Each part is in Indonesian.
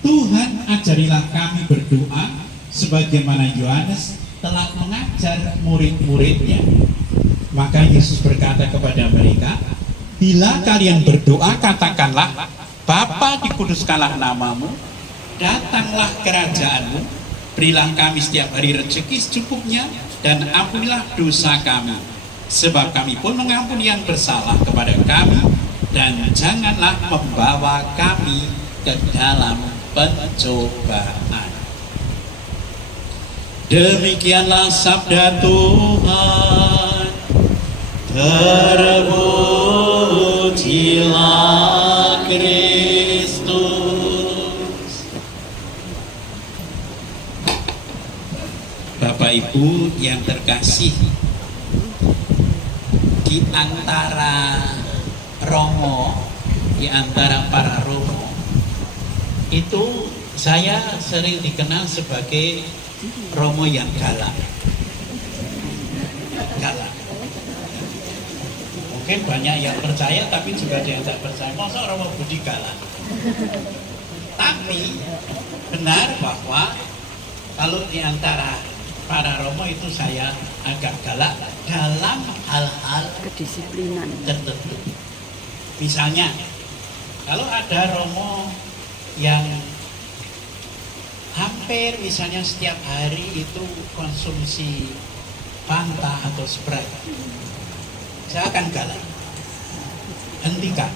Tuhan, ajarilah kami berdoa sebagaimana Yohanes telah mengajar murid-muridnya. Maka Yesus berkata kepada mereka, bila kalian berdoa, katakanlah, Bapa, dikuduskanlah namamu, datanglah kerajaanmu, berilah kami setiap hari rezeki secukupnya, dan ampunilah dosa kami, sebab kami pun mengampuni yang bersalah kepada kami, dan janganlah membawa kami ke dalam pencobaan. Demikianlah sabda Tuhan. Terpujilah Kristus. Bapak Ibu yang terkasih, di antara romo, di antara para romo, itu saya sering dikenal sebagai romo yang galak. Galak. Mungkin banyak yang percaya, tapi juga ada yang tidak percaya. Masa romo budi galak? Tapi benar bahwa kalau di antara para romo itu saya agak galak dalam hal-hal kedisiplinan tertentu. Misalnya, kalau ada romo yang hampir misalnya setiap hari itu konsumsi Fanta atau Sprite, saya akan galak, hentikan.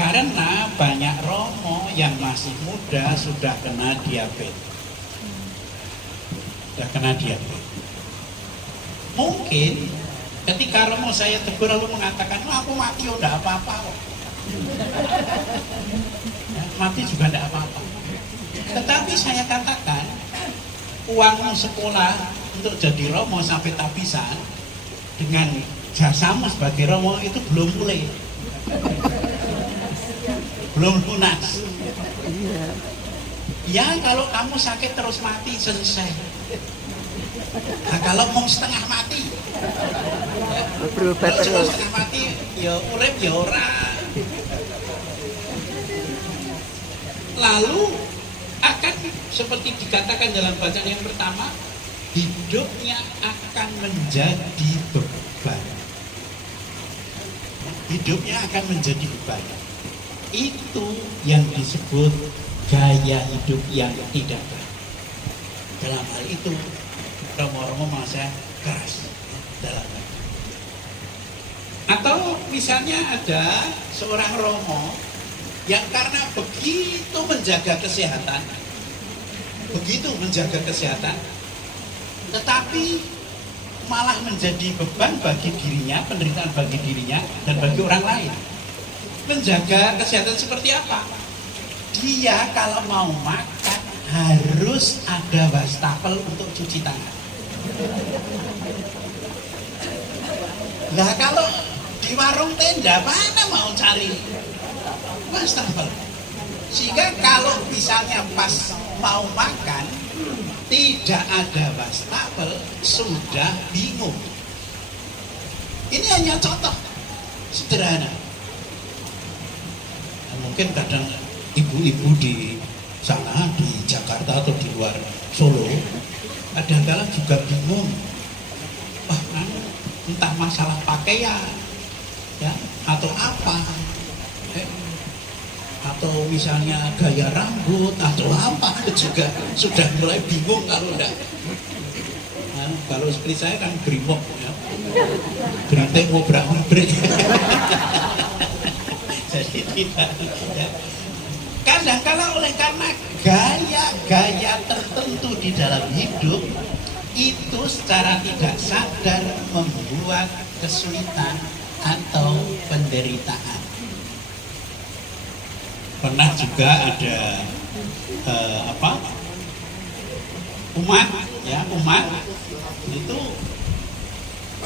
Karena banyak romo yang masih muda sudah kena diabetes. Mungkin ketika romo saya tegur lalu mengatakan, aku mati udah apa-apa kok. Mati juga tidak apa-apa. Tetapi saya katakan, uangmu sekolah untuk jadi romo sampai tapisan dengan jasamu sebagai romo itu belum mulai, belum lunas. Ya kalau kamu sakit terus mati selesai. Nah, kalau mau setengah mati, berubah kalau terus. setengah mati, ya urip ya ora. Lalu akan seperti dikatakan dalam bacaan yang pertama, hidupnya akan menjadi beban. Hidupnya akan menjadi beban. Itu yang disebut gaya hidup yang tidak baik. Dalam hal itu, romo-romo masa keras dalam hal itu. Atau misalnya ada seorang romo yang karena begitu menjaga kesehatan, tetapi malah menjadi beban bagi dirinya, penderitaan bagi dirinya dan bagi orang lain. Menjaga kesehatan seperti apa? Dia kalau mau makan harus ada wastafel untuk cuci tangan. Nah kalau di warung tenda mana mau cari wastafel? Sehingga kalau misalnya pas mau makan tidak ada wastafel, sudah bingung. Ini hanya contoh sederhana. Nah, mungkin kadang ibu-ibu di sana di Jakarta atau di luar Solo kadang-kadang juga bingung, entah masalah pakaian ya atau apa, atau misalnya gaya rambut atau apa, juga sudah mulai bingung kalau enggak. Nah, kalau seperti saya kan brimob ya, berintek mau berak-berik. Jadi tidak ya. Kadang-kadang oleh karena gaya-gaya tertentu di dalam hidup itu secara tidak sadar membuat kesulitan atau penderitaan. Pernah juga ada umat itu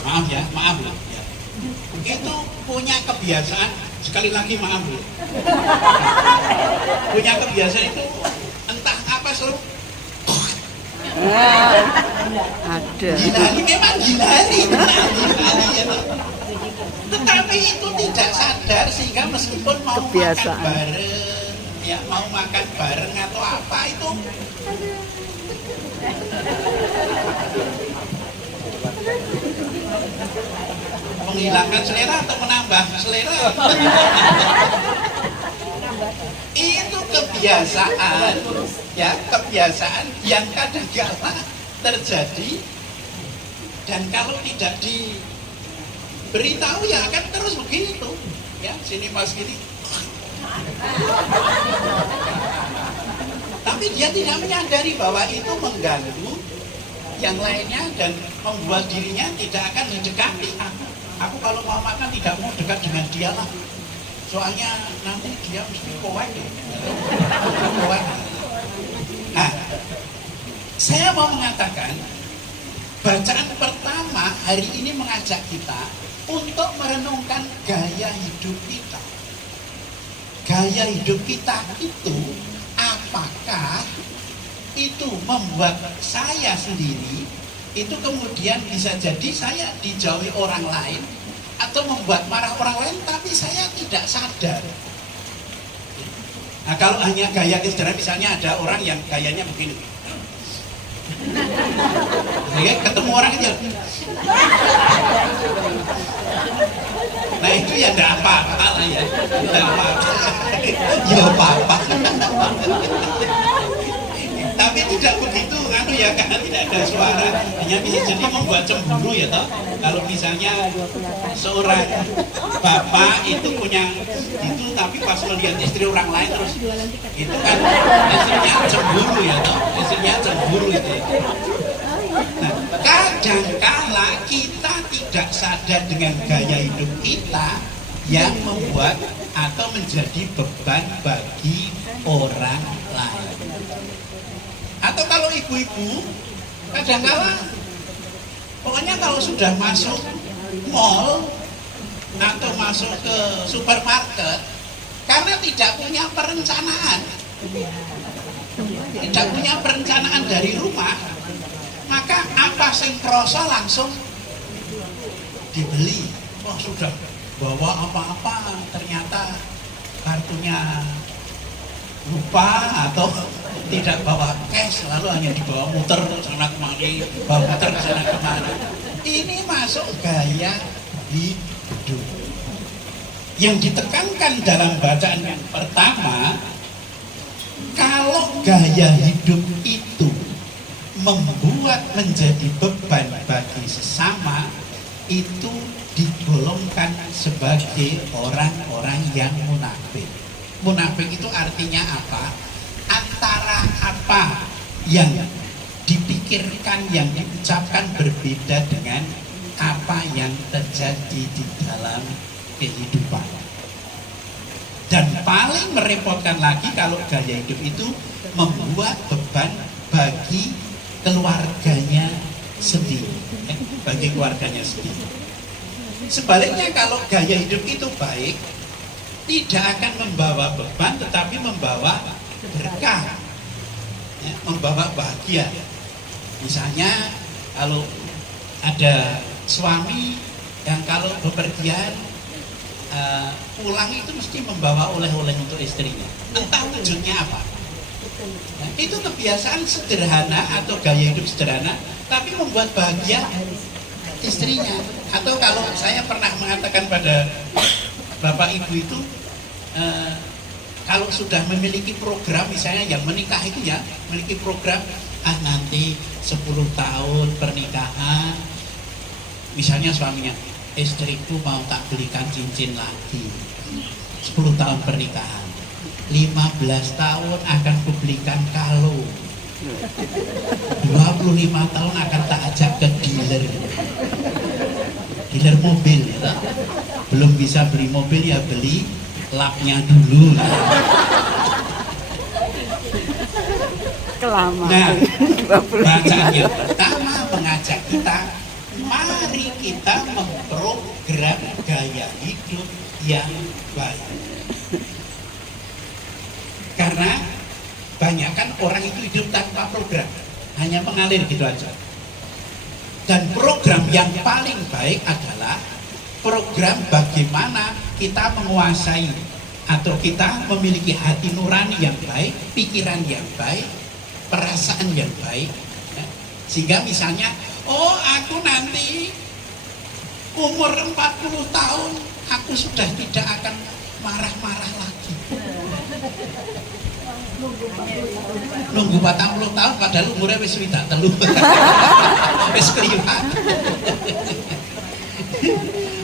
maaf ya, itu punya kebiasaan, sekali lagi maaf ya, punya kebiasaan itu entah apa selalu ada. gilani, memang gilani ya, tetapi itu tidak sadar sehingga meskipun mau Kebiasaan. makan bareng ya mau makan bareng atau apa itu menghilangkan selera atau menambah selera. Itu kebiasaan, ya kebiasaan yang kadang-kala terjadi, dan kalau tidak diberitahu ya akan terus begitu. Ya sini pas gini, tapi dia tidak menyadari bahwa itu mengganggu yang lainnya dan membuat dirinya tidak akan mendekati aku. Aku kalau mau makan tidak mau dekat dengan dia lah. Soalnya nanti dia mesti kuat ya. Nah, saya mau mengatakan bacaan pertama hari ini mengajak kita untuk merenungkan gaya hidup kita. Gaya hidup kita itu apakah itu membuat saya sendiri itu kemudian bisa jadi saya dijauhi orang lain atau membuat marah orang lain tapi saya tidak sadar. Nah kalau hanya gaya kesederhanaan, misalnya ada orang yang gayanya begini, ya, ketemu orang itu nah itu ya tidak apa-apa lah ya, tidak apa-apa ya apa-apa tapi tidak begitu anu ya, karena tidak ada suara, hanya bisa jadi membuat cemburu ya toh. Kalau misalnya seorang bapak itu punya itu tapi pas melihat istri orang lain terus itu kan istrinya cemburu ya toh, istrinya cemburu itu ya. Nah, kadangkala kita tidak sadar dengan gaya hidup kita yang membuat atau menjadi beban bagi orang lain. Atau kalau ibu-ibu kadang-kala pokoknya kalau sudah masuk mall atau masuk ke supermarket karena tidak punya perencanaan dari rumah, maka apa sing kroso langsung dibeli. Oh sudah bawa apa-apa ternyata kartunya lupa atau tidak bawa cash, lalu hanya dibawa muter sana kemari, bawa muter sana kemari. Ini masuk gaya hidup. Yang ditekankan dalam bacaan yang pertama, kalau gaya hidup itu membuat menjadi beban bagi sesama, itu digolongkan sebagai orang-orang yang munafik. Munafik itu artinya apa? Antara apa yang dipikirkan, yang diucapkan berbeda dengan apa yang terjadi di dalam kehidupan. Dan paling merepotkan lagi kalau gaya hidup itu membuat beban bagi keluarganya sendiri, bagi keluarganya sendiri. Sebaliknya kalau gaya hidup itu baik, tidak akan membawa beban tetapi membawa berkah, ya, membawa bahagia. Misalnya kalau ada suami yang kalau bepergian pulang itu mesti membawa oleh-oleh untuk istrinya, entah tujuannya apa. Nah, itu kebiasaan sederhana atau gaya hidup sederhana tapi membuat bahagia istrinya. Atau kalau saya pernah mengatakan pada bapak ibu itu kalau sudah memiliki program, misalnya yang menikah itu ya memiliki program nanti 10 tahun pernikahan, misalnya suaminya, istriku mau tak belikan cincin lagi, 10 tahun pernikahan, 15 tahun akan kubelikan kalung, 25 tahun akan tak ajak ke dealer mobil ya. Belum bisa beli mobil ya beli lapnya dulu. Kelamaan. Nah, bacaan yang pertama mengajak kita, mari kita memprogram gaya hidup yang baik. Karena banyak kan orang itu hidup tanpa program, hanya mengalir gitu aja. Dan program yang paling baik adalah program bagaimana kita menguasai atau kita memiliki hati nurani yang baik, pikiran yang baik, perasaan yang baik, ya. Sehingga misalnya, oh aku nanti umur 40 tahun aku sudah tidak akan marah-marah lagi. Nunggu 40 tahun padahal umurnya wis swidak telu. Wis kliwat.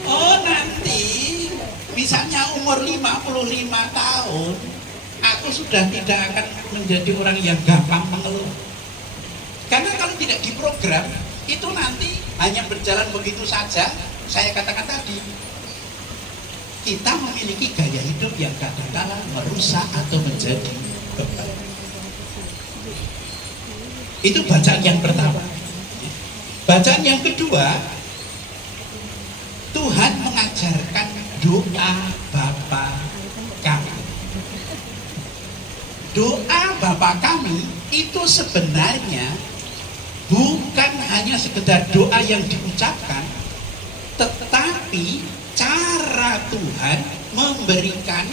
Oh nanti misalnya umur 55 tahun aku sudah tidak akan menjadi orang yang gampang mengeluh. Karena kalau tidak diprogram itu nanti hanya berjalan begitu saja. Saya katakan tadi, kita memiliki gaya hidup yang kadang-kadang merusak atau menjadi beban. Itu bacaan yang pertama. Bacaan yang kedua, Tuhan mengajarkan doa Bapa kami. Doa Bapa kami itu sebenarnya bukan hanya sekedar doa yang diucapkan, tetapi cara Tuhan memberikan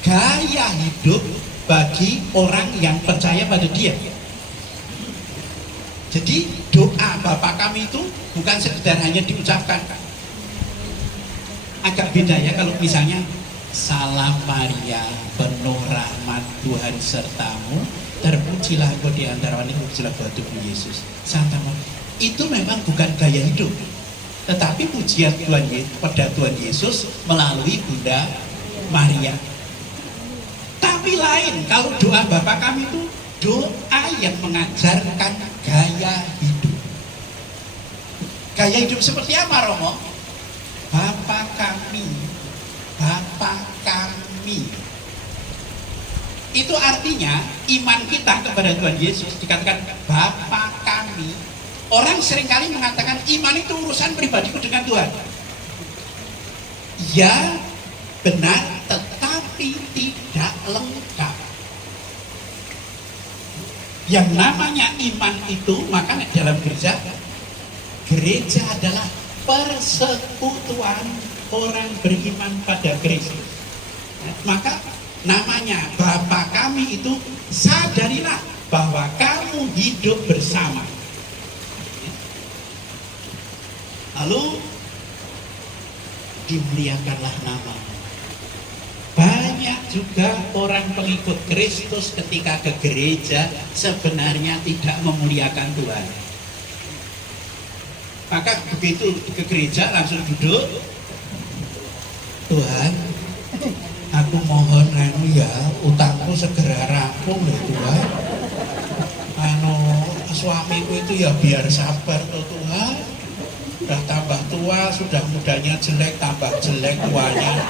gaya hidup bagi orang yang percaya pada Dia. Jadi doa Bapa kami itu bukan sekedar hanya diucapkan. Agak beda ya kalau misalnya Salam Maria, penuh rahmat Tuhan sertamu, terpujilah engkau di antara wanita, terpujilah Tuhan Yesus. Santa Maria. Itu memang bukan gaya hidup, tetapi pujian Tuhan pada Tuhan Yesus melalui Bunda Maria. Tapi lain kalau doa Bapa kami itu doa yang mengajarkan gaya hidup. Gaya hidup seperti apa, Romo? Bapa kami, Bapa kami. Itu artinya iman kita kepada Tuhan Yesus dikatakan Bapa kami. Orang seringkali mengatakan iman itu urusan pribadiku dengan Tuhan. Ya, benar, tetapi tidak lengkap. Yang namanya iman itu, maka dalam gereja adalah persekutuan orang beriman pada Kristus. Maka namanya Bapa kami itu, sadarilah bahwa kamu hidup bersama. Lalu dimuliakanlah namamu. Banyak juga orang pengikut Kristus ketika ke gereja sebenarnya tidak memuliakan Tuhan. Maka begitu ke gereja langsung duduk, Tuhan, aku mohon ya utangku segera rampung ya Tuhan. Suamiku itu ya biar sabar tuh Tuhan. Sudah tambah tua, sudah mudanya jelek, tambah jelek tuanya.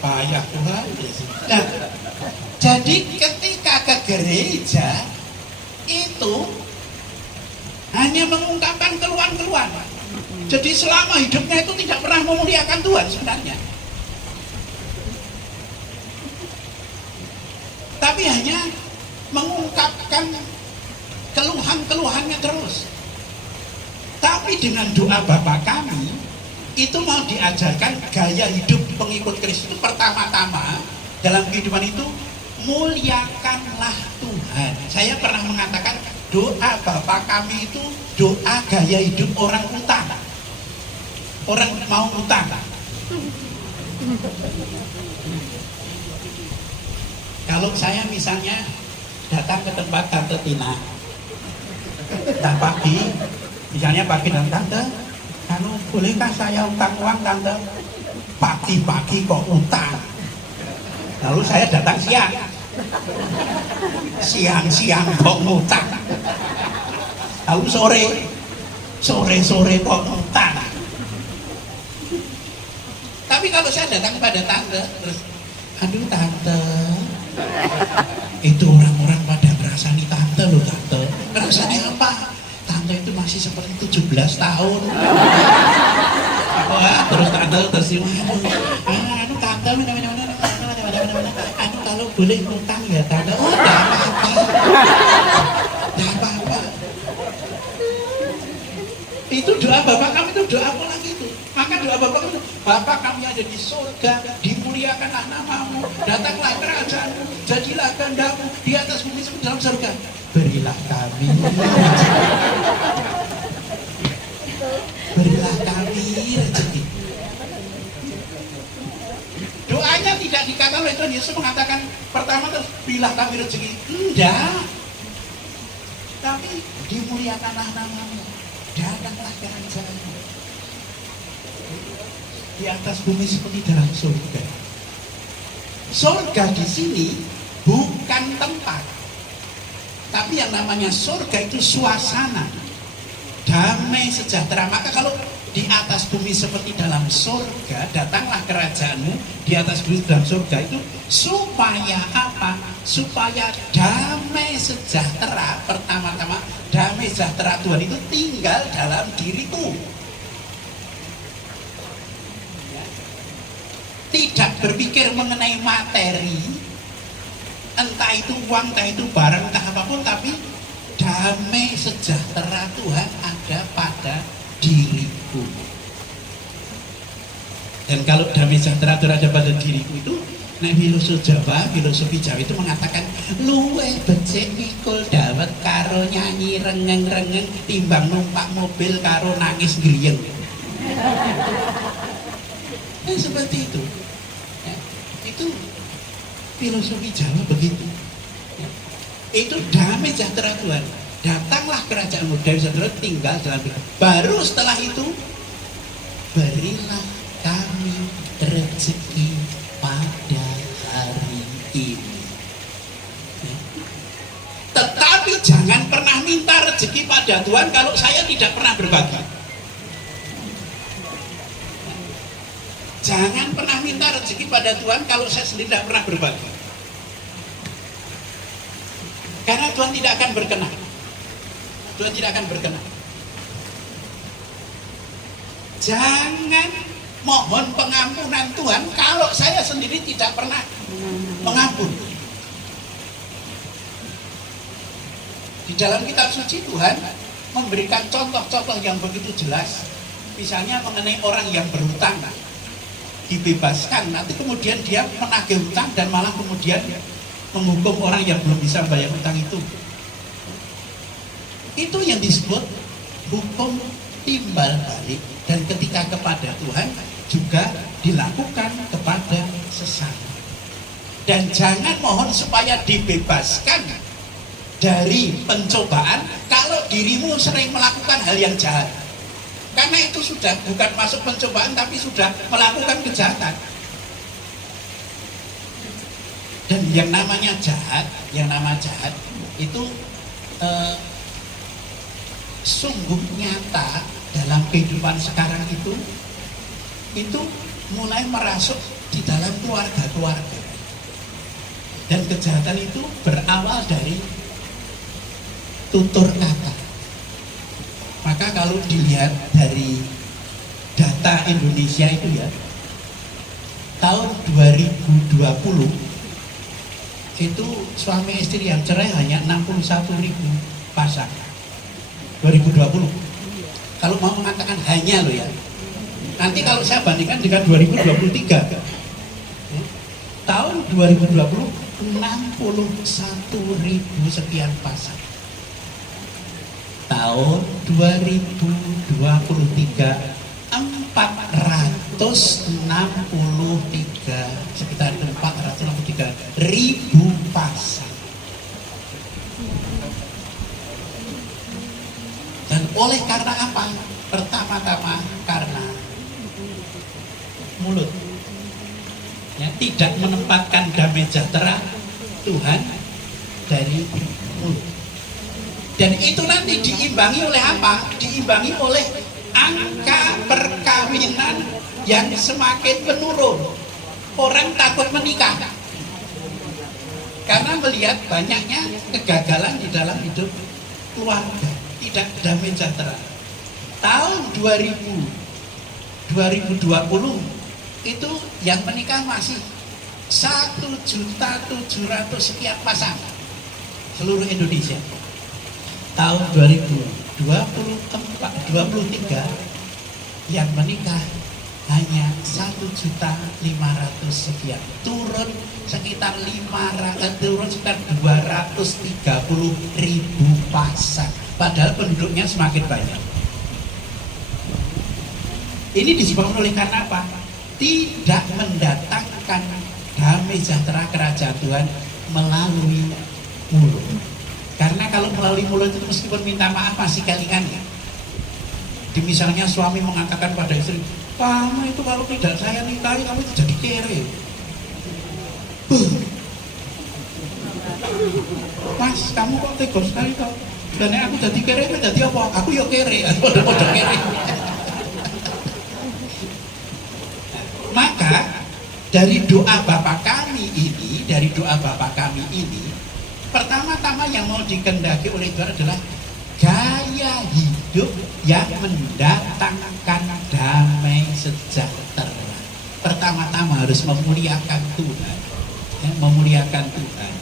Payah Tuhan. Nah, jadi ketika ke gereja itu hanya mengungkapkan keluhan-keluhan. Jadi selama hidupnya itu tidak pernah memuliakan Tuhan sebenarnya. Tapi hanya mengungkapkan keluhan-keluhannya terus. Tapi dengan doa Bapa kami itu mau diajarkan gaya hidup pengikut Kristus. Itu pertama-tama dalam kehidupan itu muliakanlah Tuhan. Saya pernah mengatakan doa Bapa kami itu doa gaya hidup orang utang. Orang mau utang. Kalau saya misalnya datang ke tempat Tante Tina, dan pagi, misalnya pagi dan Tante, bolehkah saya utang uang Tante? Pagi-pagi kok utang. Lalu saya datang siang, siang-siang kok ngutang. Lalu sore kok ngutang. Tapi kalau saya datang kepada Tante, terus, aduh Tante, itu orang-orang pada merasani Tante loh Tante. Merasani apa? Tante itu masih seperti 17 tahun. Wah, terus Tante tersinggung. Tante kalau boleh ngutang ya Tante. Oh, tidak apa-apa. Itu doa Bapak kami itu doa pola gitu. Maka doa Bapak kami itu, Bapak kami ada di surga, dimuliakan dimuliakanlah namamu, datanglah kerajaanmu, jadilah kehendakmu di atas bumi seperti dalam surga. Berilah kami berilah kami rezeki. Doanya tidak dikatakan oleh Tuhan Yesus mengatakan pertama terus berilah kami rezeki. Enggak. Tapi dimuliakanlah namamu, datanglah kerajaanmu di atas bumi seperti dalam surga. Surga di sini bukan tempat, tapi yang namanya surga itu suasana damai sejahtera. Maka kalau di atas bumi seperti dalam surga, datanglah kerajaanmu di atas bumi dalam surga, itu supaya apa? Supaya damai sejahtera, pertama-tama damai sejahtera Tuhan itu tinggal dalam diriku. Tidak berpikir mengenai materi, entah itu uang, entah itu barang, entah apapun, tapi damai sejahtera Tuhan ada pada diriku. Dan kalau damai sejahtera Tuhan ada pada diriku itu, nah filosofi Jawa itu mengatakan luwe becik mikul dawet karo nyanyi rengeng-rengeng timbang numpak mobil karo nangis griyeng. Seperti itu. Ya, itu filosofi Jawa begitu. Ya, itu damai sejahtera Tuhan. Datanglah kerajaanmu, damai sejahtera tinggal dalam diri. Baru setelah itu berilah kami rezeki pada hari ini. Ya. Tetapi jangan pernah minta rezeki pada Tuhan kalau saya tidak pernah berbagi. Jangan pernah minta rezeki pada Tuhan kalau saya sendiri tidak pernah berbagi. Karena Tuhan tidak akan berkenan. Tuhan tidak akan berkenan. Jangan mohon pengampunan Tuhan kalau saya sendiri tidak pernah mengampun. Di dalam kitab suci Tuhan memberikan contoh-contoh yang begitu jelas. Misalnya mengenai orang yang berhutang, dibebaskan, nanti kemudian dia menagih hutang dan malah kemudian menghukum orang yang belum bisa bayar hutang itu. Itu yang disebut hukum timbal balik, dan ketika kepada Tuhan juga dilakukan kepada sesama. Dan jangan mohon supaya dibebaskan dari pencobaan kalau dirimu sering melakukan hal yang jahat. Karena itu sudah bukan masuk pencobaan, tapi sudah melakukan kejahatan. Dan yang namanya jahat, itu sungguh nyata dalam kehidupan sekarang itu mulai merasuk di dalam keluarga-keluarga. Dan kejahatan itu berawal dari tutur kata. Maka kalau dilihat dari data Indonesia itu ya, tahun 2020 itu suami istri yang cerai hanya 61.000 pasang. 2020. Kalau mau mengatakan hanya loh ya. Nanti kalau saya bandingkan dengan 2023, tahun 2020 61.000 sekian pasang. Tahun 2023 sekitar 463.000 pasang. Dan oleh karena apa? Pertama-tama karena mulut, ya, tidak menempatkan damai sejahtera Tuhan dari mulut. Dan itu nanti diimbangi oleh apa? Diimbangi oleh angka perkawinan yang semakin menurun. Orang takut menikah karena melihat banyaknya kegagalan di dalam hidup keluarga, tidak damai sejahtera. Tahun 2020 itu yang menikah masih 1.700.000 sekian pasang seluruh Indonesia. Tahun 2023 yang menikah hanya 1.500.000 sekian, turun sekitar 230.000 pasang, padahal penduduknya semakin banyak. Ini disebabkan oleh karena apa? Tidak mendatangkan damai sejahtera kerajaan Tuhan melalui mulut. Karena kalau melalui mulut itu meskipun minta maaf masih kali-kali. Di misalnya suami mengatakan pada istri, kamu itu kalau tidak saya nikahi kamu itu jadi kere. Mas, kamu kok tega sekali toh? Dan aku jadi kere, aku jadi apa? Aku ya kere, podo-podo kere. Maka dari doa Bapa kami ini, pertama-tama yang mau dikehendaki oleh Tuhan adalah gaya hidup yang mendatangkan damai sejahtera. Pertama-tama harus memuliakan Tuhan, ya, memuliakan Tuhan.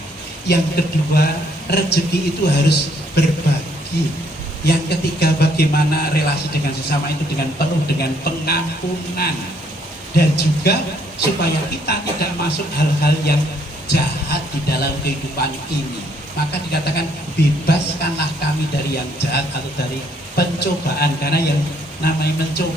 Yang kedua, rezeki itu harus berbagi. Yang ketiga, bagaimana relasi dengan sesama itu dengan penuh dengan pengampunan. Dan juga supaya kita tidak masuk hal-hal yang jahat di dalam kehidupan ini. Maka dikatakan bebaskanlah kami dari yang jahat atau dari pencobaan, karena yang namanya mencoba